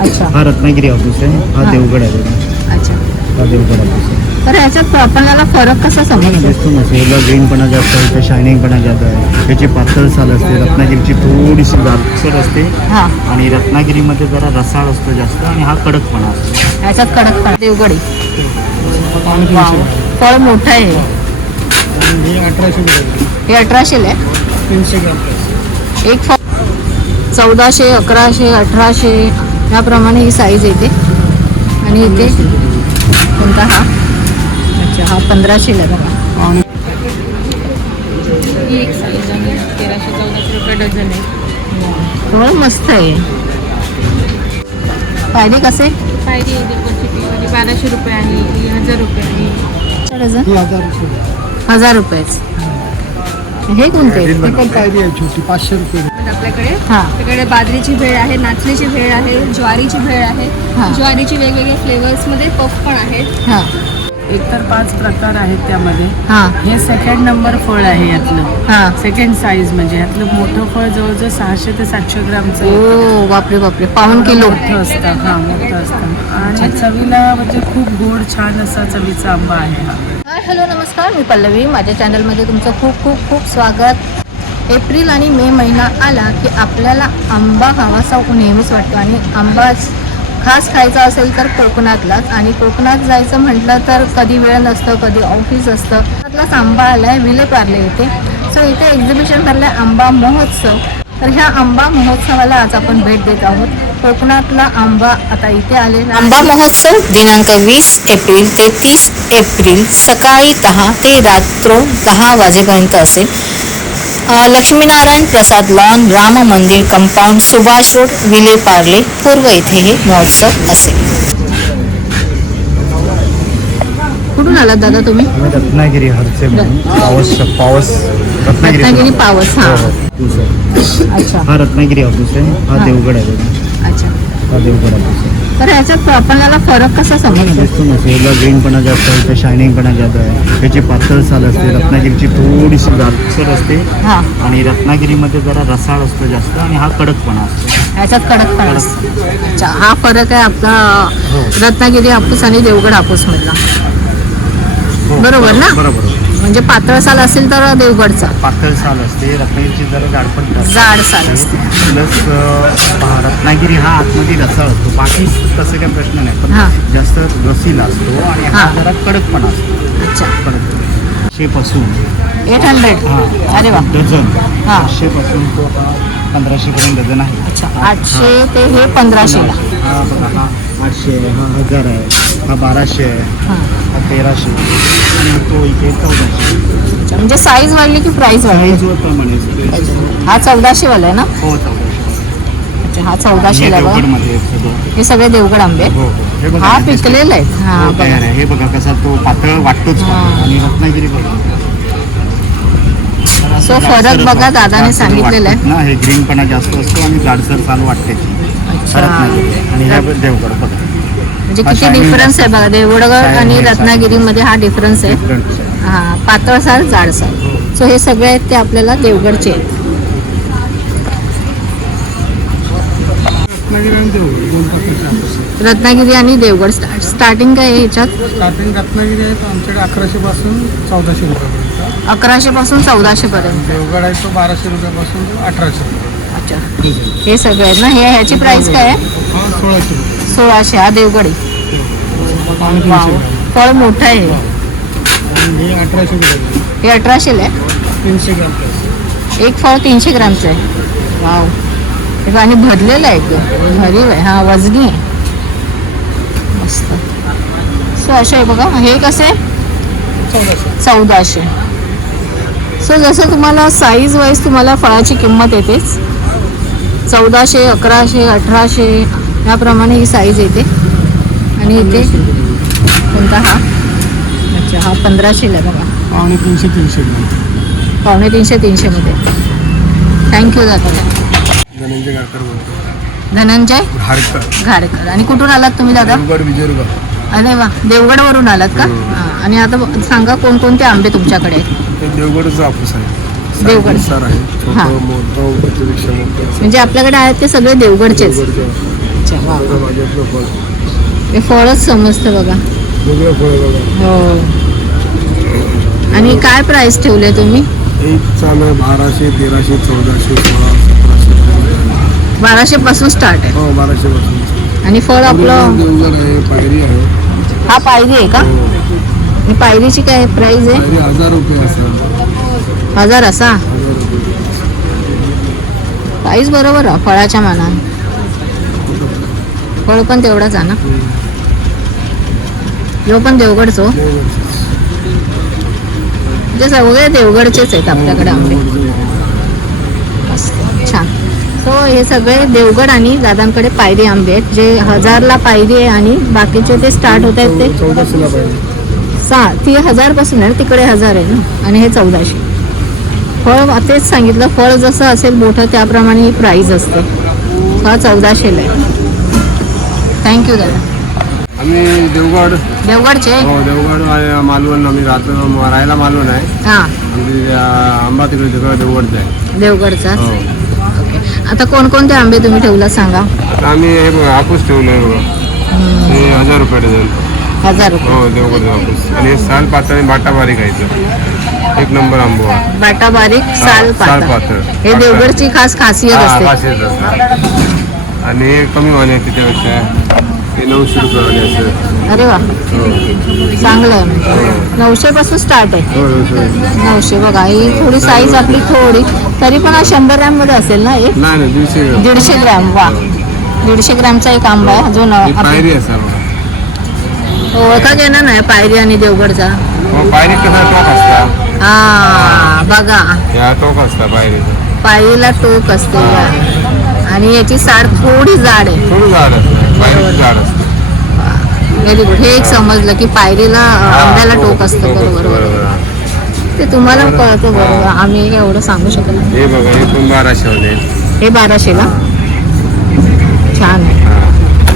अच्छा हा रत्नागिरी हापूस आहे, हा देवगड आहे बघा. अच्छा. हा देवगड हापूस आहे. तर ह्याच्यात आपल्याला फरक कसा समजतो? दिसतो ना, याला ग्रीनपणा जास्त आहे, इथे शायनिंगपणा जास्त आहे. त्याची पातळ साल असते, रत्नागिरीची थोडीशी जाडसर असते हां, आणि रत्नागिरीमध्ये जरा रसाळ असतो जास्त आणि हा कडकपणा असतो. ह्याच्यात कडकपणा. देवगडी फळ मोठं आहे. हे 1800 हे 1800 आहे. 300 ग्राम. एक फळ 1400, 1100, 1800 याप्रमाणे ही साईज येते. आणि इथे कोणता हा? अच्छा, हा 1500 आहे बघा. ही एक साईज आहे, 1300-1400 रुपये डझन आहे. थोडं मस्त आहे. फायदे कसे? पायरी आहे देवगडची फीवाली 1200 रुपये आहे, ही 1000 रुपये आहे. डझन 1000 रुपयेच. हे कोणते? पायरी आहे छोटी 500 रुपये. आपल्याकडे हां, आपल्याकडे बाजरीची भेळ आहे, नाचणीची भेळ आहे, ज्वारीची भेळ आहे. हां. ज्वारीची वेगवेगळ्या फ्लेवर्समध्ये पफ पण आहेत. हां, एकतर 5 प्रकार आहेत त्यामध्ये. हां, हे सेकंड नंबर फळ आहे यातलं. हां. सेकंड साईज म्हणजे यातलं मोठं फळ जवळजवळ 600 ते 700 ग्रामचं ओ बापरे बापरे, पाऊण किलो. मोठं असतं. हां, मोठं असतं आणि चवीला म्हणजे खूप गोड छान असा चवीचा आंबा आहे हा. हाय, हॅलो, नमस्कार. मी पल्लवी. माझ्या चॅनलमध्ये तुमचं खूप खूप खूप स्वागत. एप्रिल आणि मे महिना आला की आपल्याला आंबा खावासा नेहमीच वाटतो आणि आंबा खास खायचा असेल तर कोकणातलाच. आणि कोकणात जायचं म्हटलं तर कधी वेळ नसतं, कधी ऑफिस असतं. कोकणातलाच आंबा आला आहे विलेपार्ले इथे. सो इथे एक्झिबिशन भरलं आहे आंबा महोत्सव. तर ह्या आंबा महोत्सवाला आज आपण भेट देत आहोत. कोकणातला आंबा आता इथे आले. आंबा महोत्सव दिनांक 20 एप्रिल ते 30 एप्रिल सकाळी 10 ते रात्र 10 वाजेपर्यंत असेल. लक्ष्मीनारायण प्रसाद लॉन, राम मंदिर कंपाऊंड, सुभाष रोड, विलेपार्ले पूर्व येथे हे महोत्सव असेल. कुठून आलात दादा तुम्ही? रत्नागिरी हरचे म्हणून पावस रत्नागिरी पावस. हां, हापूस आहे. अच्छा हा रत्नागिरी हापूस आहे, हा हां. देवगड आहे बघा. अच्छा. हा देवगड हापूस आहे. तर ह्याच्यात आपल्याला फरक कसा समजतो? दिसतो ना, याला ग्रीनपणा जास्त आहे, इथे शायनिंगपणा जास्त आहे. त्याची पातळ साल असते, रत्नागिरीची थोडीशी जाडसर असते हां, आणि रत्नागिरीमध्ये जरा रसाळ असतो जास्त आणि हा कडकपणा असतो. ह्याच्यात कडकपणा असतो. अच्छा, हा फरक आहे आपला रत्नागिरी हापूस आणि देवगड हापूस मधला. बरोबर ना? बरोबर. म्हणजे पातळ साल असेल तर देवगडचा, पातळ साल असते, रत्नागिरीची जरा जाडपण असते. जाड साल असते. प्लस रत्नागिरी हा आतमध्ये रसाळ असतो, बाकी तसं काही प्रश्न नाही, पण हां. जास्त रसीला असतो आणि हा हां. जरा कडकपणा असतो. अच्छा. कडक 100 पासून 800. हां अरे वा. डझन. हां. 100 पासून तो हा 1500 पर्यंत डझन आहे. अच्छा, 800 ते हे 1500ला. हा बघा, हा 800 आहे, हा 1000 आहे, हा 1200 आहे, हां. हा 1300 आणि तो इथे 1400. अच्छा, म्हणजे साईज वाढली की प्राइस वाढली? साईजवर प्रमाणे असते. हा 1400 वाला आहे ना? हो 1400. अच्छा, हा 1400 ला बघा. देवगडमध्ये सगळं. हे सगळे देवगड आंबे आहेत. हो हो. हे बघा, हा हे दिसतं. पिकलेला आहे. हा हो, बघा. तयार आहे. हे बघा कसा तो पातळ वाटतोच हां. आणि रत्नागिरी बघा. सो फरक बघा, दादाने सांगितलेलं आहे. ना, हे ग्रीनपणा जास्त असतो आणि जाडसर साल वाटते ती. अच्छा. रत्नागिरी आणि ह्या देवगड बघा. म्हणजे हा किती shining डिफरन्स आहे जास्त. बघा, देवगड आणि Shining, रत्नागिरीमध्ये हा डिफरन्स आहे. Different आहे. हा, पातळ साल, जाड साल. सो हे सगळे आहेत ते आपल्याला देवगडचे आहेत. रत्नागिरी आणि देवगड स्टार्टिंग काय आहे ह्याच्यात? स्टार्टिंग रत्नागिरी आहे तो आमच्याकडे 1100 पासून 1400 रुपयापर्यंत. 1100 पासून 1400 पर्यंत. देवगड आहे तो 1200 रुपयापासून तो 1800 रुपये. अच्छा, हे सगळे आहेत ना. हे ह्याची प्राइस काय आहे? हा 1600 रुपये. 1600. हा देवगडी. पावणे वाव. 300 रुपये. फळ मोठं आहे. आणि हे 1800 रुपये. हे 1800 आहे. 300 ग्राम प्लस. एक फळ 300 ग्रामचं आहे. वाव. हे आणि भरलेलं आहे एकदम भरीव आहे. हा वजनी आहे मस्त. सो असे आहे बघा. हे कसे? 1400. सो जसं तुम्हाला साईज वाईज तुम्हाला फळाची किंमत येतेच. 1400, 1100, 1800 याप्रमाणे ही साईज येते. आणि इथे कोणता हा? अच्छा, हा 1500 आहे बघा. पावणे 300 ग्राम. पावणे 300 मध्ये. थँक्यू दादा. धनंजय गाडकर बोलतो. धनंजय घाडकर. घाडकर. आणि कुठून आलात तुम्ही दादा? देवगड विजयदुर्ग. अरे वा, देवगडवरून आलात का? हां. आणि आता सांगा कोणकोणते आंबे तुमच्याकडे आहेत? ते देवगडचा हापूस आहे. देवगड. सर आहे हां. छोटं मोठं त्याच्यापेक्षा मोठं. म्हणजे आपल्याकडे आहेत ते सगळे देवगडचेच. देवगडचं. अच्छा वा वा. बागेतलं फळ हे फळच समजतं बघा. वेगळं फळ बघा. हो. आणि काय प्राइस ठेवले तुम्ही? एक चालू आहे 1200, 1300, 1400, 1600, 1700. 1200 पासून स्टार्ट आहे. हो 1200 पासून. आणि फळ आपलं देवगड आहे, पायरी आहे. हा पायरी आहे का? हो. आणि पायरीची काय प्राइस आहे? पायरी 1000 रुपये असं. 1000 असा 1000 रुपये. प्राइस बरोबर आहे फळाच्या मानाने. फळ पण तेवढाच आहे ना. जो पण देवगडचो म्हणजे सगळे देवगडचेच आहेत आपल्याकडे आंबे. मस्त छान. सो हे सगळे देवगड आणि दादांकडे पायरी आंबे आहेत जे 1000ला पायरी आहे आणि बाकीचे ते स्टार्ट होत आहेत ते 1400 ला पाहिजे. ती 1000 पासून आहे, तिकडे 1000 आहे ना आणि हे 1400. फळ तेच सांगितलं, फळ जसं असेल मोठं त्याप्रमाणे ही प्राईज असते. हा 1400ला आहे. थँक्यू दादा. आम्ही देवगड देवगडचे हो देवगड आहे, मालवण आम्ही राहतो, राहायला मालवण आहे. हां आमची आंबा तिकडे देवगडचा आहे. देवगडचा. हो. ओके. आता कोणकोणते आंबे तुम्ही ठेवला सांगा. तर आम्ही हे बघा, हापूस ठेवलं आहे बघा. हे 1000 रुपये डझन. 1000 रुपये. हो देवगड हापूस. आणि हे साल पातळ आणि बाटा बारीक आहे. एक नंबर आंबो आहे. बाटा बारीक साल साल पातळ. पातळ. हे देवगडची खास खासियत हा, असते. खासियत असते. आणि हे कमी वाले आहे त्याच्यापेक्षा. हे 900 रुपये वाले असं. अरे वा हो. चांगलं आहे. म्हणजे 900 पासून स्टार्ट आहे. हो 900. 900 बघा. ही थोडी साईज आपली थोडी तरी पण हा 100 ग्रॅम मध्ये असेल ना एक. नाही नाही 150 150 ग्रॅम. वा 150 ग्रॅमचा एक आंबा आहे जो ही पायरी असा बघा. ओळखा घेणार नाही पायरी आणि देवगडचा. हो पायरी कसा टोक असता. हा बघा या टोक असता पायरीचा. पायरीला टोक असते आणि याची साड थोडी जाड आहे. थोडं झाड असतं पायरीचं झाड असतं. Very good. हे एक समजलं की पायरीला आंब्याला टोक असतं. बरोबर बरोबर. ते तुम्हाला कळतं बरोबर. आम्ही एवढं सांगू शकत नाही. हे बघा हे पण 1200 वाले. हे 1200ला छान आहे.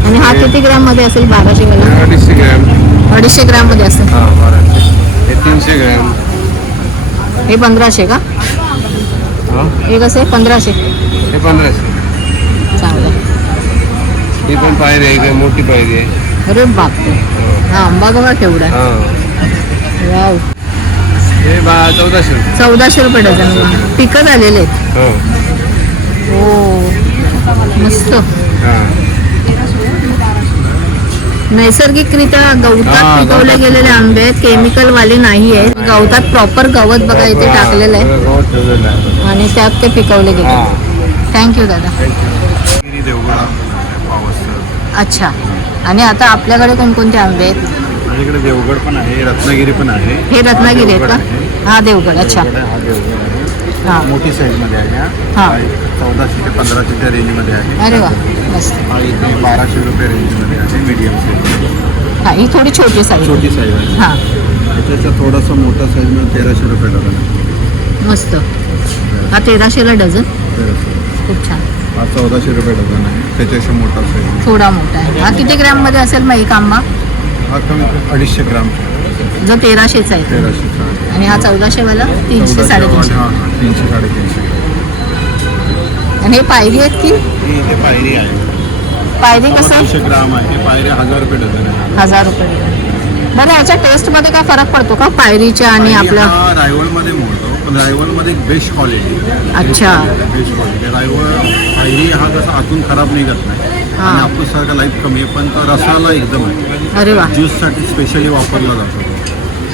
आणि हा किती ग्रॅम मध्ये असेल? 1200 वाला 250 ग्रॅम. 250 ग्रॅम मध्ये असेल. हा 1200. हे 300 ग्रॅम. हे 1500 का? हा हे कसं आहे? 1500. हे 1500. चांगलं आहे. ही पण पायरी आहे, मोठी पायरी आहे. अरे बापरे. हा आंबा बघा केवढा आहे. हा वाव. हे 1400 रुपये. 1400 रुपये डझन. पिकत आलेले आहेत. हो हो मस्त. हा नैसर्गिकरित्या गवतात हा, पिकवले गवतात. गेलेले आंबे आहेत. केमिकल वाले नाही आहेत. गवतात प्रॉपर गवत बघा इथे टाकलेलं आहे गवत ठेवलेलं आहे. आणि त्यात ते पिकवले गेले. हा थँक्यू दादा. देवगड पावस. अच्छा. आणि आता आपल्याकडे कोणकोणते आंबे आहेत? माझ्याकडे देवगड पण आहे, रत्नागिरी पण आहे. हे रत्नागिरी आहेत का? हा देवगड. अच्छा हा देवगड आहे. हा मोठी साईजमध्ये आहे. हा. 1400 ते 1500 रेंजमध्ये आहे. अरे वा मस्त. हा इथे 1200 रुपये रेंजमध्ये आहे, मीडियम साईज. हा ही थोडी छोटी साईज. छोटी साईज आहे. हा त्याच्याचा थोडासा मोठा साईजमध्ये 1300 रुपये डझन आहे. मस्त. हा 1300ला डझन. 1300. खूप छान. हा 1400 रुपये डझन आहे, त्याच्यापेक्षा मोठा साईज. थोडा मोठा आहे. हा किती ग्रॅम मध्ये असेल मग एक आंबा? हा कमी 250 ग्राम. जो 1300चा आहे 1300. आणि हा 1400 वाला 300 350. हा 300 350. आणि हे पायरी आहेत की ही इथे पायरी आहे. पायरी कसं? 200 ग्राम आहे. हे पायरी 1000 रुपये डझन आहे. 1000 रुपये. बरं याच्या टेस्टमध्ये काय फरक पडतो का पायरीच्या आणि पायरी आपल्या? हा रायवलमध्ये मोडतो, पण रायवलमध्ये एक बेस्ट क्वालिटी. अच्छा. बेस्ट क्वालिटी रायवल. पायरी हा जसा आतून खराब निघत नाही हा. आणि हापूससारखा लाईफ कमी आहे, पण तो रसाला एकदम आहे. अरे वा. ज्यूससाठी स्पेशली वापरला जातो.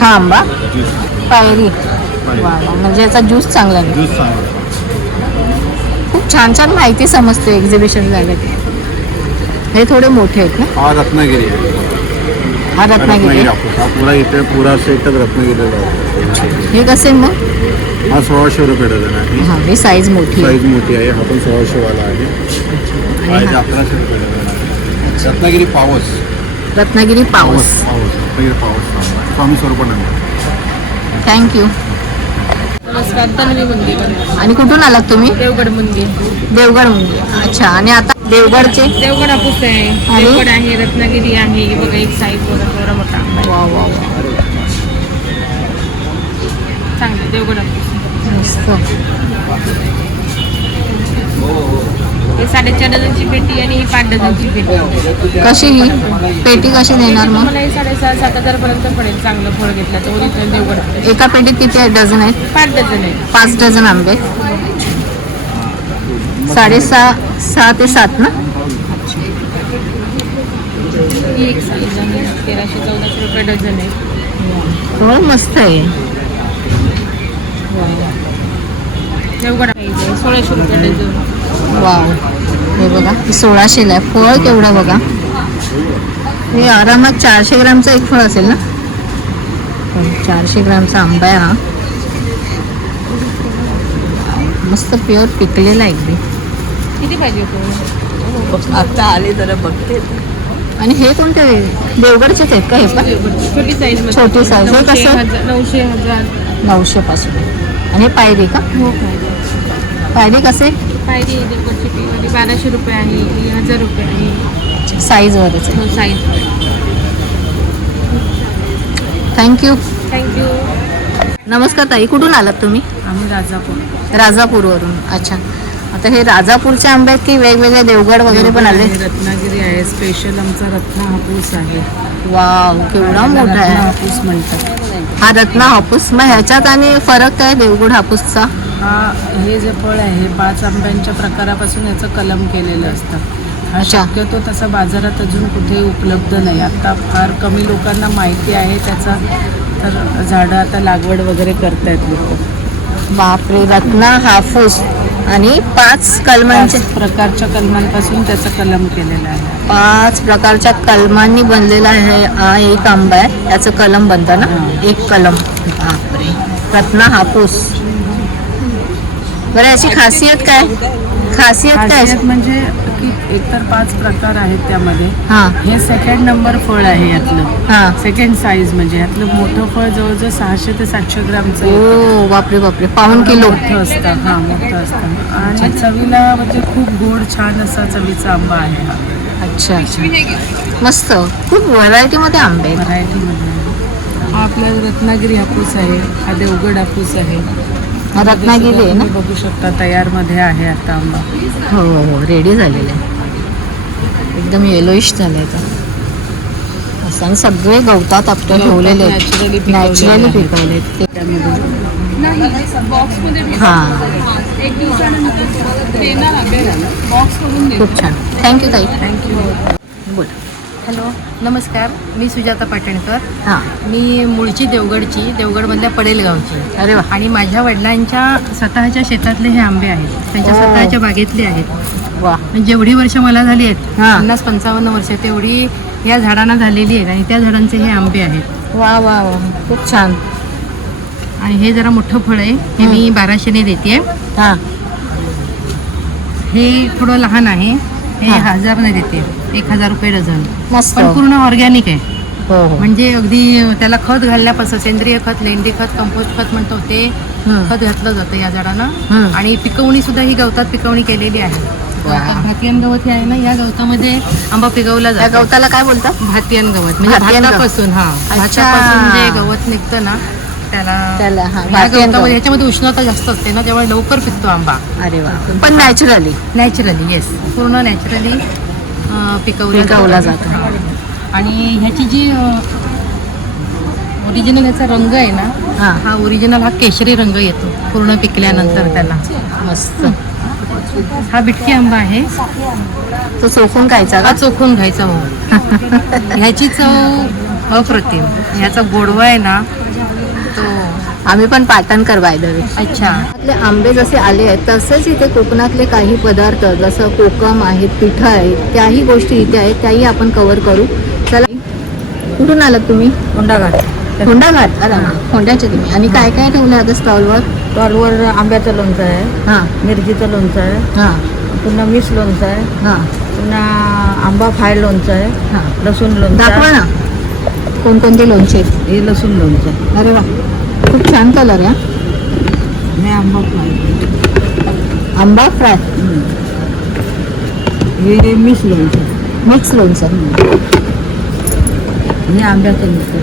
हा आंबा ज्यूस पायरी. वा वा. म्हणजे याचा ज्यूस चांगला आहे. ज्यूस चांगला. खूप छान छान माहिती समजते एक्झिबिशन झाले. हे थोडे मोठे आहेत ना? हा रत्नागिरी आहे. हा रत्नागिरी. हापूस हा पुरा इथे पुरा सेटच रत्नागिरीला आहे. हे कसे मग? हा 1600 रुपये डझन आहे. हा ही साईज मोठी आहे. साईज मोठी आहे. हा पण 1600 वाला आहे. हा आणि इथे हा 1100 रुपये डझन आहे. रत्नागिरी पावस. रत्नागिरी पाऊस. रत्नागिरी पावस. स्वामी स्वरूपानंद. थँक्यू. नमस्कार. तन्वी मंदिर. आणि कुठून आलात तुम्ही? देवगड मंदिर. देवगड मंदिर. अच्छा. आणि आता देवगडचे देवगड हापूस आहे. आणि? देवगड आहे, रत्नागिरी आहे. बघा एक साईज थोडा मोठा आंबा आहे. वा वा वा. चांगलं देवगड हापूस. मस्त. हे 4.5 डझनची पेटी आणि ही 5 डझनची पेटी. कशी ही पेटी कशी देणार मग? तुम्हाला हे 6,500-7,000 पर्यंत पडेल चांगलं फळ घेतलं तर. ओरिजिनल देवगड एका पेटीत किती डझन आहेत? 5 डझन आहे. 5 डझन आंबे. 6.5 ते 7 ना? ही एक साईज आहे 1300-1400 रुपये डझन आहे. फळ मस्त आहे. देवगड आहे 1600 रुपये डझन. वाव, हे बघा 1600ला आहे. फळ केवढं बघा. हे आरामात 400 ग्रामचं एक फळ असेल ना? 400 ग्रामचा आंबा आहे हा. मस्त प्युअर पिकलेला आहे अगदी. किती पाहिजे फळ? आता आले जरा बघते. आणि हे कोणते देवगडचेच आहेत का हे पण? छोटी साईज मध्ये. छोटी size. हे कसं? 900-1000. 900 पासून. आणि हे पायरी का? हो काय. पायरी कसे? पायरी देवगडची पेटी 1200 रुपये आहे, ही 1000 रुपये आहे. साईजवरच आहे. हो साईज. थँक्यू. थँक्यू. नमस्कार ताई, कुठून आलात तुम्ही? आम्ही राजापूर. राजापूरवरून. अच्छा, आता हे राजापूरचे आंबे आहेत की वेगवेगळे देवगड वगैरे पण आले? रत्नागिरी आहे. स्पेशल आमचा रत्ना हापूस आहे. वाव, केवढा मोठा रत्ना आहे हापूस म्हणतात. हा रत्ना हापूस. मग ह्याच्यात आणि फरक काय देवगड हापूसचा? हा हे जे फळ आहे 5 आंब्यांच्या प्रकारापासून याचं कलम केलेलं असतं. हा अच्छा. शक्यतो तसा बाजारात अजून कुठे उपलब्ध नाही. आता फार कमी लोकांना माहिती आहे त्याचा. तर झाडं आता लागवड वगैरे करतायत लोक. बापरे, रत्ना हापूस आणि 5 कलमांचे 5 प्रकारच्या कलमांपासून त्याचा कलम केलेला आहे. 5 प्रकारच्या कलमांनी बनलेला आहे हा एक आंबा आहे. त्याचं कलम बनतं ना? हां. एक कलम. बापरे, रत्ना हापूस. बरं, याची खासियत काय? खासियत काय? खासियत म्हणजे की एकतर 5 प्रकार आहेत त्यामध्ये. हां हे सेकंड नंबर फळ आहे यातलं. हां. सेकंड साईज म्हणजे यातलं मोठं फळ जवळजवळ 600 ते 700 ग्रामचं आहे. ओ बापरे बापरे, पाऊण किलो. मोठं असतं. हां, मोठं असतं. आणि चवीला म्हणजे खूप गोड छान असा चवीचा आंबा आहे हा. अच्छा अच्छा, मस्त. खूप व्हरायटीमध्ये आंबे आहेत. व्हरायटीमध्ये. हा आपला रत्नागिरी हापूस आहे. हा देवगड हापूस आहे. हा रत्नागिरी आहे ना? तुम्ही बघू शकता तयारमध्ये आहे आता आंबा. हो हो, रेडी झालेले आहे. एकदम येलोइश झालं आहे तर असं. आणि सगळे गवतात आपल्या ठेवलेले आहेत. नॅचरली पिकवले आहेत ते. हां, एक दिवसानंतर बॉक्स करून दे. खूप छान. थँक्यू ताई. थँक्यू. बोल. हॅलो, नमस्कार. मी सुजाता पाटणकर. हां. मी मूळची देवगडची, देवगडमधल्या पडेलगावची. अरे वा. आणि माझ्या वडिलांच्या स्वतःच्या शेतातले हे आंबे आहेत. त्यांच्या ओ. स्वतःच्या बागेतले आहेत. वा. म्हणजे जेवढी वर्ष मला झाली आहेत, हां. 50-55 वर्ष, तेवढी या झाडांना झालेली आहेत. आणि त्या झाडांचे हे आंबे आहेत. वा वा वा, खूप छान. आणि हे जरा मोठं फळ आहे. हे मी 1200ने देते. हां. हे थोडं लहान आहे. हे हां. 1000ने देते. 1000 रुपये डझन. मस्त. पण पूर्ण ऑर्गॅनिक आहे. हो हो. म्हणजे अगदी त्याला खत घालण्यापासून सेंद्रिय खत, लेंडी खत, कंपोस्ट खत म्हणतो ते हं. खत घातलं जातं या झाडांना. हं. आणि पिकवणी सुद्धा ही गवतात पिकवणी केलेली आहे. वा. भातियन गवत हे आहे ना, या गवतामध्ये आंबा पिकवला त्या जातो. गवताला काय बोलतात? भातियन गवत म्हणजे भातियन गवत. भातापासून. हा, अच्छा. भातापासून जे गवत निघतं ना त्याला हा, या भातियन गवतामध्ये, गवत. ह्याच्यामध्ये उष्णता जास्त असते ना, त्यामुळे लवकर पिकतो आंबा. अरे वा. पण नॅचरली नॅचरली, येस, पूर्ण नॅचरली पिकवला जातो. आणि ह्याची जी ओरिजिनल ह्याचा रंग आहे ना, हां. हा ओरिजिनल हा केशरी रंग येतो पूर्ण पिकल्यानंतर त्याला. मस्त. हा बिटकी आंबा आहे. तो चोखून खायचा हा का? चोखून घ्यायचा. हो. ह्याची चव अप्रतिम. ह्याचा गोडवा आहे ना तो. आम्ही पण पाटणकर बाय द वे. अच्छा. आपले आंबे जसे आले आहेत तसेच इथे कोकणातले काही पदार्थ जसं कोकम आहेत, पिठं आहेत, त्याही गोष्टी इथे आहेत, त्याही आपण कव्हर करू. चला. कुठून आलात तुम्ही? होंडाघाट. होंडाघाट. अरे वा. होंड्याचे तुम्ही. आणि काय काय ठेवलं आता स्टॉलवर? स्टॉलवर आंब्याचं लोणचं आहे, हां मिरचीचं लोणचं आहे, हां पुन्हा मिस लोणचं आहे, हां पुन्हा आंबा फ्राय लोणचं आहे, हां. लसूण लोणचं दाखवा आहे. ना कोणकोणते लोणचे आहेत. हे लसूण लोणचं आहे. अरे वा, खूप छान कलर आहे. हे आंबा फ्राय. आंबा फ्राय. हे मिस लोणचं. मिक्स लोणचं. हे आंब्याचं लोणचं.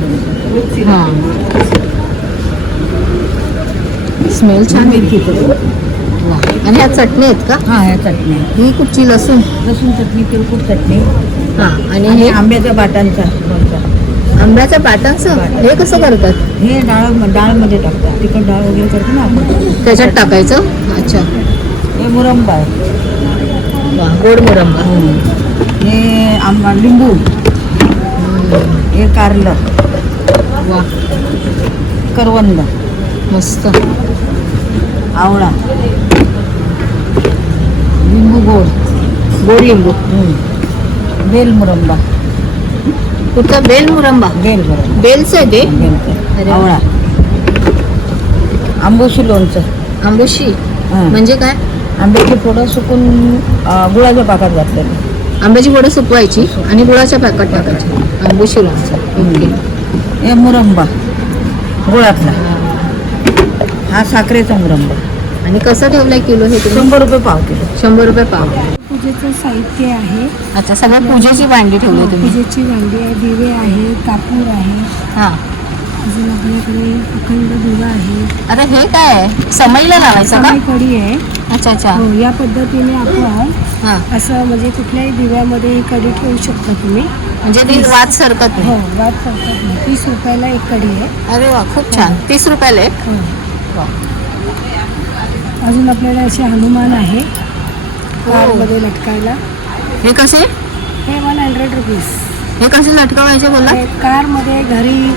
हां. स्मेल छान. मेथीचं. वा, आणि ह्या चटणी आहेत का? हां, ह्या चटणी ही कुठची? लसूण. लसूण चटणी, तिळकुट चटणी हां. आणि आणि हे आंब्याच्या बाटांचा लोणचं. आंब्याच्या पाटांचं हे कसं करतात? हे डाळमध्ये टाकतात, तिखट डाळ वगैरे करतो ना आपण, त्याच्यात टाकायचं. अच्छा. हे मुरंबा आहे. वा, गोड मुरंबा. हे आंबा, लिंबू, हे कारलं, वा, करवंद, मस्त. आवळा, लिंबू गोड, गोड लिंबू. बेल मुरंबा, कुठचा? बेल मुरंबा. बेल मुरंबा, बेलचं आहे ते. बेलचं, आवळा, आंबोशी लोणचं. आंबोशी हां. म्हणजे काय? आंब्याची फोडं सुकून गुळाच्या पाकात घातलेलं. आंब्याची गोडं सुकवायची आणि गुळाच्या पॅकेट टाकायची. आंबोशी लोणचं. ओके. हे मुरंबा गुळातला, हा साखरेचा मुरंबा. आणि कसं ठेवलंय किलो हे तुम्ही? 100 रुपये पाव किलो. 100 रुपये पाव. पूजेचं साहित्य आहे. अच्छा, सगळ्या पूजेची भांडी ठेवली तुम्ही. पूजेची भांडी आहे, दिवे आहे, कापूर आहे, हां. अजून आपल्याकडे अखंड दिवा आहे, आता हे काय आहे? समईला लावायचं का? समय कढी आहे. अच्छा अच्छा. हो, या पद्धतीने आपण हां. असं म्हणजे कुठल्याही दिव्यामध्ये ही कढी ठेवू शकता तुम्ही. म्हणजे ती वाद सरकत हो, नाही. वाद करतात नाही. 30 रुपयाला एक कढी आहे. अरे वा, खूप छान. 30 रुपयाला एक. हो. वा. अजून आपल्याला असे हनुमान आहे कारमध्ये लटकायला. हे कसे? हे 100 रुपीज. हे कसे लटकवायचे बोला? हे कारमध्ये घरी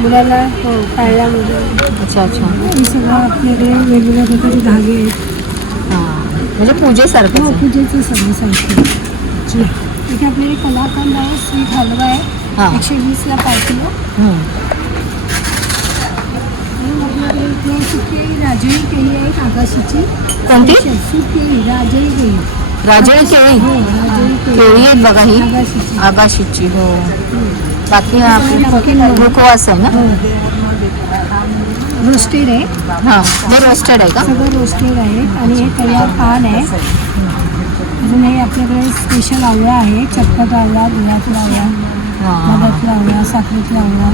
मुलाला पाळल्यामध्ये अच्छा अच्छा. हे सगळं आपल्याकडे वेगवेगळ्या प्रकारचे धागे आहेत. हां, म्हणजे पूजेसारखं. हो, पूजेचं सगळं साहित्य. इथे आपल्याकडे कलाकंद आहे, स्वीट हलवा आहे, हां. 120ला पाव किलो. आणि आपल्याकडे इथे सुकेळी राजळी केळी आहे आकाशीची. कोणती? सुकेळी राजळी केळी. राजळी केळी. हो, राजळी केळी आहेत बघा ही. आकाशीची. आगाशीची. हो. बाकी हा मुखवास आहे ना? रोस्टेड आहे, हां. हे रोस्टेड आहे का? सगळं रोस्टेड आहे. आणि हे तयार पान आहे. अजून हे आपल्याकडे स्पेशल आवळा आहे, चटपटा आवळा, गुळातला आवळा, हां. मधातला आवळा, साखरेतला आवळा,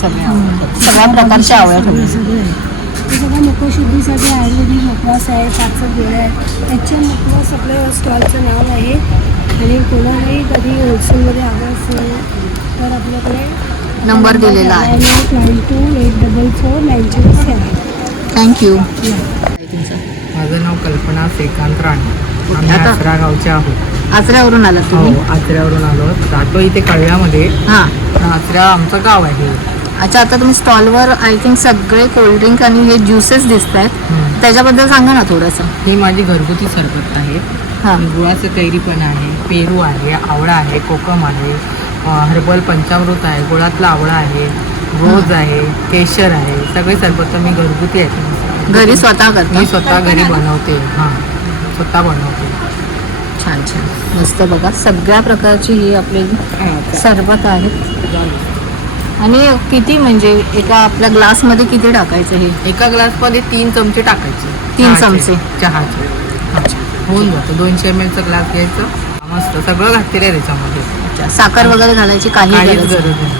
सगळ्या प्रकारच्या आवळ्या ठेवल्या. सगळे आहे. हे सगळं मुखशुद्धीसाठी आयुर्वेदिक मुखवास आहे, 5 गोळ्या आहेत. त्याचे मुखवास आपल्या स्टॉलचं नाव आहे. आणि कोणालाही कधी होलसेलमध्ये हवं असेल तर आपल्याकडे नंबर दिलेला आहे. 982844 थँक्यू. माझं नाव कल्पना श्रीकांत राणे. आम्ही आता- आचरा गावचे आहोत. आचऱ्यावरून आलात हो, तुम्ही? आचऱ्यावरून आलो. राहतो इथे कळव्यामध्ये. हां. आचरा आमचं गाव आहे. अच्छा, आता तुम्ही स्टॉलवर आय थिंक सगळे कोल्ड्रिंक आणि हे ज्युसेस दिसत आहेत. त्याच्याबद्दल सांगा ना थोडंसं. ही माझी घरगुती सरबत आहे. हां. गुळाचं कैरी पण आहे, पेरू आहे, आवळा आहे, कोकम आहे, हर्बल पंचामृत आहे, गुळातला आवळा आहे, रोज आहे, केशर आहे. सगळे सरबत मी घरगुती आहे. घरी स्वतः करता? मी स्वतः घरी बनवते. हां, स्वतः बनवते. छान छान, मस्त. बघा, सगळ्या प्रकारची ही आपली सरबत आहेत. आणि किती म्हणजे एका आपल्या ग्लासमध्ये किती टाकायचं हे? एका ग्लासमध्ये 3 चमचे टाकायचे. 3 चमचे चहाचे. अच्छा. होऊन जातं. 200 ml चा ग्लास घ्यायचं. मस्त सगळं घातलेलं आहे त्याच्यामध्ये. अच्छा, साखर वगैरे घालायची काही काहीच गरज गरज नाही. नाही.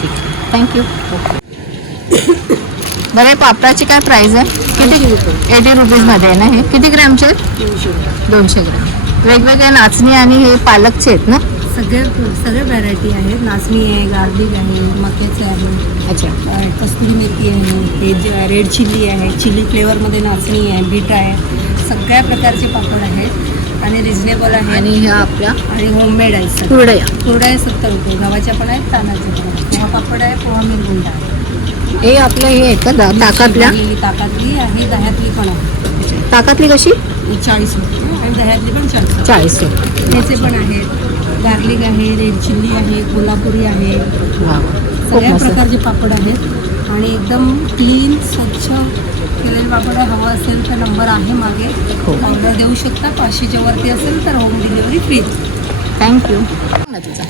ठीक आहे, थँक्यू. बरं, हे पापडाची काय प्राईस आहे? किती? 80 रुपीजमध्ये आहे ना हे? किती ग्रॅमचे आहेत? 200 ग्रॅम. वेगवेगळ्या नाचणी आणि हे पालकचे आहेत ना? सगळे व्हरायटी आहेत. नाचणी आहे, गार्लिक आहे, मक्याचे आहे, अच्छा. कस्तुरी मेथी आहे, हे रेड चिल्ली आहे, चिली फ्लेवरमध्ये नाचणी आहे, बीट आहे. सगळ्या प्रकारचे पापड आहेत आणि रिजनेबल आहे. आणि ह्या आपल्या आणि होममेड आहेत सगळं. कुरडया. कुरड्या आहे 70 रुपये. गव्हाच्या पण आहेत, तांदळाच्या पण आहेत. पोहा पापड आहे, पोहा मिरगुंडा आहे. हे आपलं हे आहेत का ताकातल्या? ही ताकातली आहे, दह्यातली पण आहे. ताकातली कशी? ही 40 रुपये आणि दह्यातली पण 40 रुपये. 40 रुपये. ह्याचे पण आहेत. गार्लिक आहे, रेड चिल्ली आहे, कोल्हापुरी आहे. वा, खूप सगळ्या मस्त. प्रकारचे पापड आहेत आणि एकदम क्लीन स्वच्छ केलेले पापड हवं असेल तर नंबर आहे मागे. हो. ऑर्डर देऊ शकता. 500च्या वरती असेल तर होम डिलिव्हरी फ्री. थँक्यू. ना तुझा.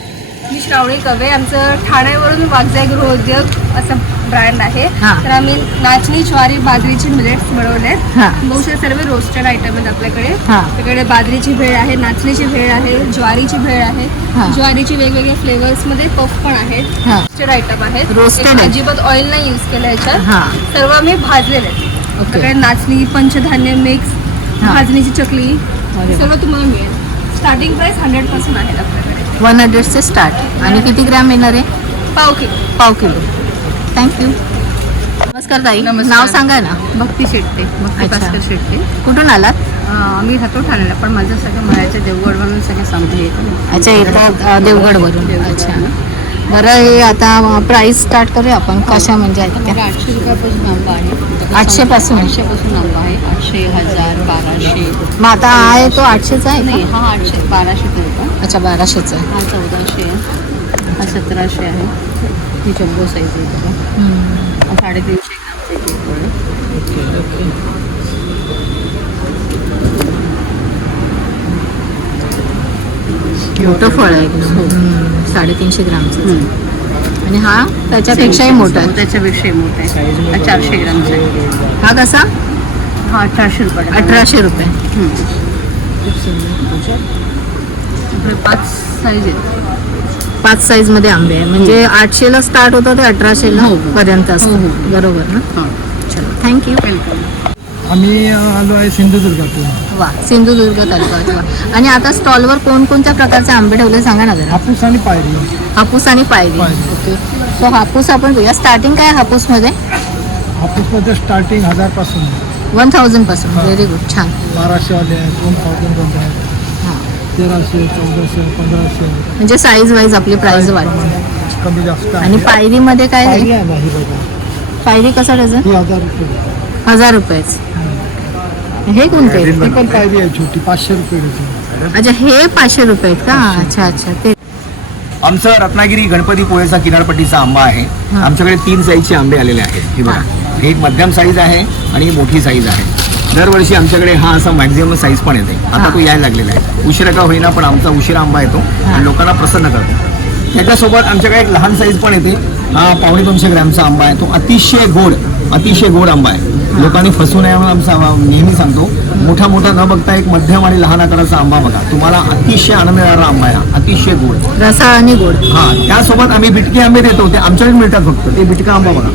मी श्रावणी कवे. आमचं ठाण्यावरून वागजाई गृहोद्योग असं ब्रँड आहे. हां. तर आम्ही नाचणी, ज्वारी, बाजरीची मिलेट्स बनवले आहेत. हां. बहुशे सर्व रोस्टेड आयटम आहेत आपल्याकडे. हां. आपल्याकडे बाजरीची भेळ आहे, नाचणीची भेळ आहे, ज्वारीची भेळ आहे. हां. ज्वारीची वेगवेगळ्या फ्लेवर्समध्ये पफ पण आहेत. हां. रोस्टेड आयटम आहेत. Roasted एक आहे. अजिबात ऑइल नाही यूज केलं ह्याच्यात. हां. सर्व आम्ही भाजलेले आहेत. ओके. आपल्याकडे नाचणी, पंचधान्य मिक्स, भाजणीची चकली सर्व तुम्हाला मिळेल. स्टार्टिंग प्राइस 100 पासून आहे आपल्याकडे. 100 स्टार्ट. आणि किती ग्रॅम येणार आहे? पाव किलो. थँक्यू. नमस्कार ताई. नाव सांगा ना. भक्ती शेट्टे, भक्ती अच्छा. भास्कर शेट्टे. कुठून आलात? मी राहतो ठाण्याला, पण माझं सगळं मळ्याच्या देवगडवरून सगळे सामग्री येतो. अच्छा, येतात देवगडवरून. अच्छा, बरं. हे आता प्राईस स्टार्ट करूया आपण. कशा म्हणजे आहेत त्या? 800 रुपयापासून आंबा आहे. 800 पासून? 800 पासून आंबा आहे. 800, 1000, 1200. मग आता आहे तो 800चा आहे नाही, का? हा 800, 1200 रुपये. अच्छा, 1200चा. हा 1400 आहे. हा 1700 आहे. ही जम्बो साईज आहे बघा. हा 350 ग्रामचा एक किलो आहे. मोठं फळ आहे एकदम. 350 ग्रामचं. आणि हा त्याच्यापेक्षाही मोठा आहे. त्याच्यापेक्षाही मोठा आहे. हा 400 ग्रामचा आहे. हा कसा? हा 1800 रुपये. 1800 रुपये. आपले 5 साईज आहेत. 5 साईज मध्ये आंबे आहे. म्हणजे 800ला स्टार्ट होतं ते 1800ला हो. पर्यंत असतं. हो. बरोबर ना? हां, चलो, थँक्यू. वेलकम. आम्ही आलो आहे सिंधुदुर्गातून. वा, सिंधुदुर्ग तालुक्यात. वा. आणि आता स्टॉलवर कोणकोणत्या प्रकारचे आंबे ठेवले सांगा ना जरा. हापूस आणि पायरी. हापूस आणि पायरी. पायरी. ओके. सो हापूस आपण बघूया. स्टार्टिंग काय हापूसमध्ये? हापूसमध्ये स्टार्टिंग 1000 पासून 1000 पासून. हा. Very good. छान. 1200 वाले आहेत, 1000 आहेत, हां. 1300, 1400, 1500. म्हणजे साईज वाईज आपली प्राइस वाढते. कमी जास्त आहे. आणि पायरीमध्ये काय पायरी आहे? आहे ना, ही बघा. पायरी कसा डझन? ही 1000 रुपये. 1000 रुपयेच. हे कोणते? ही पण पायरी आहे छोटी, 500 रुपये डझन. अच्छा, हे 500 रुपये आहेत का? अच्छा अच्छा. ते आमचं रत्नागिरी गणपती पोहेचा किनारपट्टीचा आंबा आहे. हा. आमच्याकडे 3 साईजचे आंबे आलेले आहेत. हे बघा, हे मध्यम साईज आहे आणि ही मोठी साईज आहे. दरवर्षी आमच्याकडे हा असा मॅक्झिमम साईज पण येते. आता हा. तो यायला लागलेला आहे. उशिरा का होईना पण आमचा उशिरा आंबा येतो आणि लोकांना प्रसन्न करतो. त्याच्यासोबत आमच्याकडे एक लहान साईज पण येते. हा 250 ग्रॅमचा आंबा आहे. तो अतिशय गोड आंबा आहे. लोकांनी फसू नये म्हणून आमचा नेहमी सांगतो, मोठा न बघता एक मध्यम आणि लहान आकाराचा आंबा बघा. तुम्हाला अतिशय आनंद देणारा आंबा आहे. अतिशय गोड. रसाळ आणि गोड. हा, त्यासोबत आम्ही बिटके आंबे देतो. ते आमच्याकडे मिळतात फक्त. ते बिटका आंबा बघा,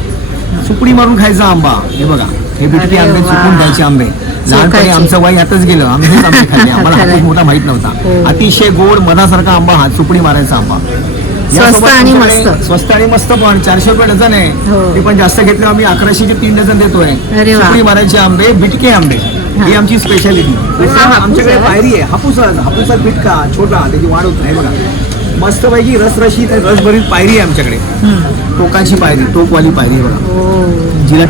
सुकडी मारून खायचा आंबा. हे बघा, हे बिटके अरे आंबे वा. चुकून खायचे आंबे. लहानपणी चोखायचे. आमचं वय यातच गेलं. आम्ही हेच आंबे खाल्ले. आम्हाला खरंय. हापूस मोठा माहित हो. नव्हता. अतिशय गोड मधासारखा आंबा हा, सुकडी मारायचा आंबा. यासोबत आणि आमच्याकडे मस्त. स्वस्त आणि मस्त पण 400 रुपये डझन आहे. हो. ते पण जास्त घेतलं आम्ही 1100चे 3 डझन देतोय. अरे वा. सुकडी मारायचे आंबे, बिटके आंबे, ही आमची स्पेशालिटी. हापूस आमच्याकडे आहे. पायरी आहे. हापूसात बिटका छोटा, त्याची वाढ होत नाही बघा. मस्तपैकी रसरशीत रसभरीत पायरी आहे आमच्याकडे. टोकाची पायरी, टोकवाली पायरी आहे बघा. जिला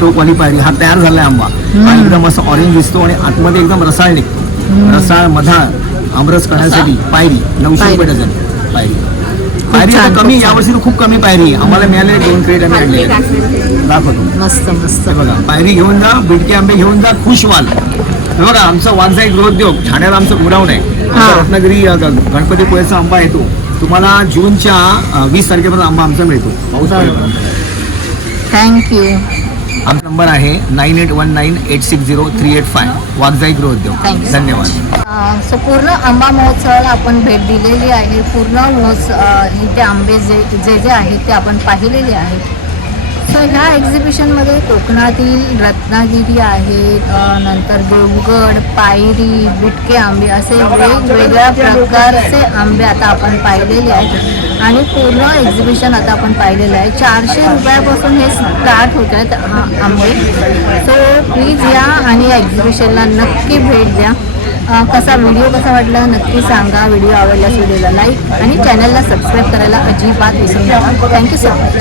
टोकवाली पायरी. हा तयार झालाय आंबा. हा एकदम असं ऑरेंज दिसतो आणि आतमध्ये एकदम रसाळ निघतो. रसाळ मधाळ आमरस करण्यासाठी पायरी 900 रुपये डझन पायरी. पायरी छान, आता कमी, खूप छान. यावर्षी तर खूप कमी पायरी. आम्हाला मिळाले 2 क्रेट आम्ही आणले. दाखवतो. मस्त मस्त. हे बघा, पायरी घेऊन जा, बिटके आंबे घेऊन जा, खुश व्हाल. हे बघा, आमचा वांसाई गृहोद्योग ठाण्याला आमचं गोडाऊन आहे. हा. रत्नागिरी गणपती पोहेचा आंबा येतो. तुम्हाला जूनच्या 20 तारखेपर्यंत आंबा आमचा मिळतो. पाऊस पडेपर्यंत. थँक्यू. आमचा नंबर आहे 9819860385. वाघजाई गृहोद्योग. Thank you. धन्यवाद. सो पूर्ण आंबा महोत्सवाला आपण भेट दिलेली आहे. पूर्ण इथे आंबे जे आहेत ते आपण पाहिलेले आहेत. सो ह्या एक्झिबिशनमध्ये कोकणातील रत्नागिरी आहेत, नंतर देवगड, पायरी, बिटके आंबे असे वेगवेगळ्या प्रकारचे आंबे आता आपण पाहिलेले आहेत. आणि पूर्ण एक्झिबिशन आता आपण पाहिलेलं आहे. 400 रुपयापासून हे स्टार्ट होत आहेत आंबे. सो प्लीज या आणि या एक्झिबिशनला नक्की भेट द्या. व्हिडिओ कसा वाटला नक्की सांगा. व्हिडिओ आवडल्यास व्हिडिओला लाईक आणि चॅनलला सबस्क्राईब करायला अजिबात विसरू नका. Thank you so much.